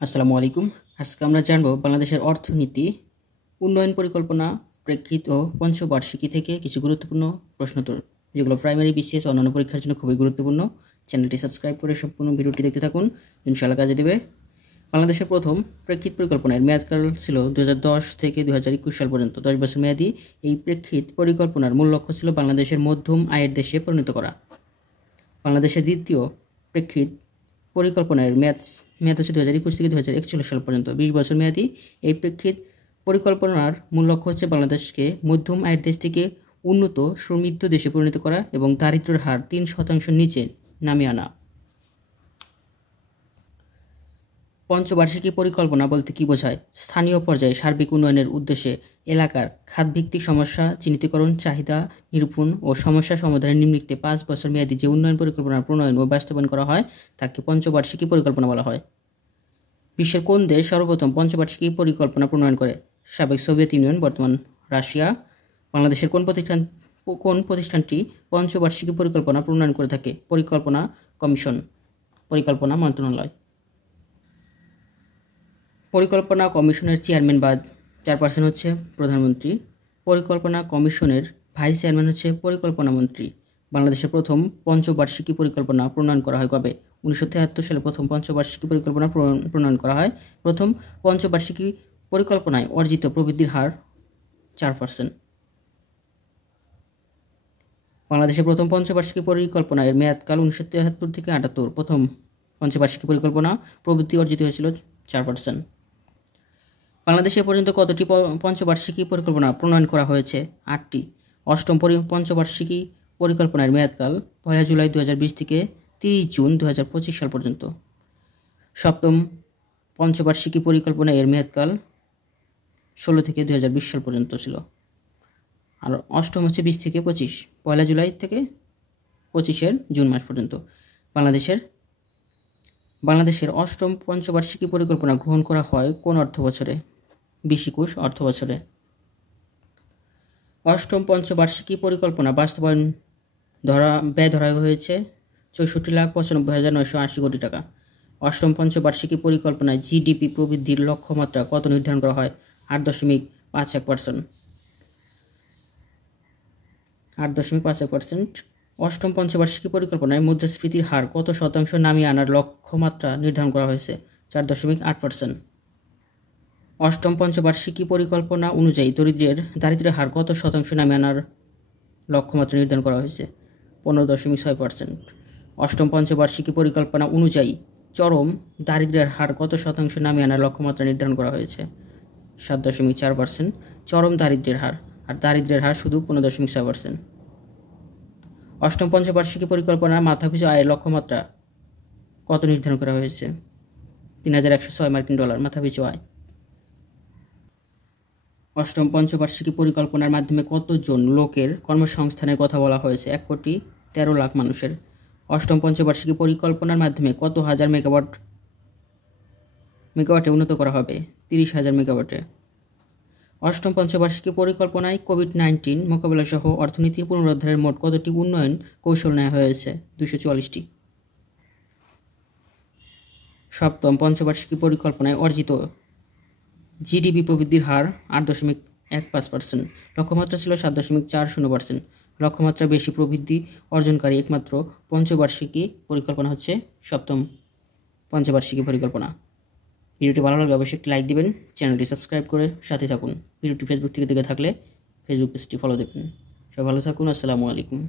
আসসালামু আলাইকুম। আজকে আমরা জানব বাংলাদেশের অর্থনীতি উন্নয়ন পরিকল্পনা প্রেক্ষিত ও পঞ্চবার্ষিকী থেকে কিছু গুরুত্বপূর্ণ প্রশ্নোত্তর, যেগুলো প্রাইমারি, বিসিএস ও অন্যান্য পরীক্ষার জন্য খুবই গুরুত্বপূর্ণ। চ্যানেলটি সাবস্ক্রাইব করে সম্পূর্ণ ভিডিওটি দেখতে থাকুন, ইনশাআল্লাহ কাজে দেবে। বাংলাদেশের প্রথম প্রেক্ষিত পরিকল্পনার মেয়াদকাল ছিল 2010 থেকে 2021 সাল পর্যন্ত, 10 বছর মেয়াদী। এই প্রেক্ষিত পরিকল্পনার মূল লক্ষ্য ছিল বাংলাদেশের মধ্যম আয়ের দেশে পরিণত করা। বাংলাদেশের দ্বিতীয় প্রেক্ষিত পরিকল্পনার মেয়াদ হচ্ছে 2021 থেকে 2041 সাল পর্যন্ত, 20 বছর মেয়াদী। এই প্রেক্ষিত পরিকল্পনার মূল লক্ষ্য হচ্ছে বাংলাদেশকে মধ্যম আয়ের দেশ থেকে উন্নত সমৃদ্ধ দেশে পরিণত করা এবং দারিদ্র্যের হার 3% নিচে নামিয়ে আনা। পঞ্চবার্ষিকী পরিকল্পনা বলতে কী বোঝায়? স্থানীয় পর্যায়ে সার্বিক উন্নয়নের উদ্দেশ্যে এলাকার খাতভিত্তিক সমস্যা চিহ্নিতকরণ, চাহিদা নিরূপণ ও সমস্যা সমাধানের নিমিত্তে 5 বছর মেয়াদী যে উন্নয়ন পরিকল্পনা প্রণয়ন ও বাস্তবায়ন করা হয় তাকে পঞ্চবার্ষিকী পরিকল্পনা বলা হয়। বিশ্বের কোন দেশ সর্বপ্রথম পঞ্চবার্ষিকী পরিকল্পনা প্রণয়ন করে? সাবেক সোভিয়েত ইউনিয়ন, বর্তমান রাশিয়া। বাংলাদেশের কোন প্রতিষ্ঠানটি পঞ্চবার্ষিকী পরিকল্পনা প্রণয়ন করে থাকে? পরিকল্পনা কমিশন, পরিকল্পনা মন্ত্রণালয়। পরিকল্পনা কমিশনের চেয়ারম্যান বা চেয়ারপারসন হচ্ছে প্রধানমন্ত্রী। পরিকল্পনা কমিশনের ভাইস চেয়ারম্যান হচ্ছে পরিকল্পনা মন্ত্রী। বাংলাদেশের প্রথম পঞ্চবার্ষিকী পরিকল্পনা প্রণয়ন করা হয় কবে? 1973 সালে প্রথম পঞ্চবার্ষিকী পরিকল্পনা প্রণয়ন করা হয়। প্রথম পঞ্চবার্ষিকী পরিকল্পনায় অর্জিত প্রবৃদ্ধির হার 4%। বাংলাদেশের প্রথম পঞ্চবার্ষিকী পরিকল্পনা এর মেয়াদকাল 1973 থেকে 78। প্রথম পঞ্চবার্ষিকী পরিকল্পনা প্রবৃদ্ধি অর্জিত হয়েছিল 4%। বাংলাদেশে পর্যন্ত কতটি পঞ্চবার্ষিকী পরিকল্পনা প্রণয়ন করা হয়েছে? 8টি। অষ্টম পঞ্চবার্ষিকী পরিকল্পনার মেয়াদকাল 1 জুলাই 2020 থেকে 30 জুন 2025 সাল পর্যন্ত। সপ্তম পঞ্চবার্ষিকী পরিকল্পনা এর মেয়াদকাল 16 থেকে 2020 সাল পর্যন্ত ছিল। আর অষ্টম হচ্ছে 20 থেকে 25, 1 জুলাই থেকে 25 জুন মাস পর্যন্ত। বাংলাদেশের অষ্টম পঞ্চবার্ষিকী পরিকল্পনা গ্রহণ করা হয় কোন অর্থ বছরে? 2021 অর্থ বছরে। অষ্টম পঞ্চবার্ষিকী পরিকল্পনা বাস্তবায়ন ব্যয় ধরা হয়েছে 64,95,980 কোটি টাকা। অষ্টম পঞ্চবার্ষিকী পরিকল্পনায় জিডিপি প্রবৃদ্ধির লক্ষ্যমাত্রা কত নির্ধারণ করা হয়? 8.51%। 8.51%। অষ্টম পঞ্চবার্ষিকী পরিকল্পনায় মুদ্রাস্ফীতির হার কত শতাংশ নামিয়ে আনার লক্ষ্যমাত্রা নির্ধারণ করা হয়েছে? 4.8%। অষ্টম পঞ্চবার্ষিকী পরিকল্পনা অনুযায়ী দারিদ্র্যের হার কত শতাংশ নামিয়ে আনার লক্ষ্যমাত্রা নির্ধারণ করা হয়েছে? 15.6%। অষ্টম পঞ্চবার্ষিকী পরিকল্পনা অনুযায়ী চরম দারিদ্র্যের হার কত শতাংশ নামিয়ে আনার লক্ষ্যমাত্রা নির্ধারণ করা হয়েছে? 7.4%। চরম দারিদ্র্যের হার, আর দারিদ্র্যের হার শুধু 15.6%। অষ্টম পঞ্চবার্ষিকী পরিকল্পনার মাথাপিছু আয়ের লক্ষ্যমাত্রা কত নির্ধারণ করা হয়েছে? $3,106 মাথাপিছু আয়। অষ্টম পঞ্চবার্ষিকী পরিকল্পনার মাধ্যমে কতজন লোকের কর্মসংস্থানের কথা বলা হয়েছে? 1,13,00,000 মানুষের। অষ্টম পঞ্চবার্ষিকী পরিকল্পনার মাধ্যমে কত হাজার মেগাওয়াটে উন্নত করা হবে? 30,000 মেগাওয়াটে। অষ্টম পঞ্চবার্ষিকী পরিকল্পনায় কোভিড-19 মোকাবেলা সহ অর্থনীতির পুনরুদ্ধারের মোট কতটি উন্নয়ন কৌশল নেওয়া হয়েছে? 244টি। সপ্তম পঞ্চবার্ষিকী পরিকল্পনায় অর্জিত জিডিপি প্রবৃদ্ধির হার 8.15%। লক্ষ্যমাত্রা ছিল 7.40%। লক্ষ্যমাত্রা বেশি প্রবৃদ্ধি অর্জনকারী একমাত্র পঞ্চবার্ষিকী পরিকল্পনা হচ্ছে সপ্তম পঞ্চবার্ষিকী পরিকল্পনা। ভিডিওটি ভালো লাগলে অবশ্যই একটি লাইক দিবেন, চ্যানেলটি সাবস্ক্রাইব করে সাথে থাকুন। ভিডিওটি ফেসবুক থেকে দেখে থাকলে ফেসবুক পেজটি ফলো দেবেন। সবাই ভালো থাকুন। আসসালামু আলাইকুম।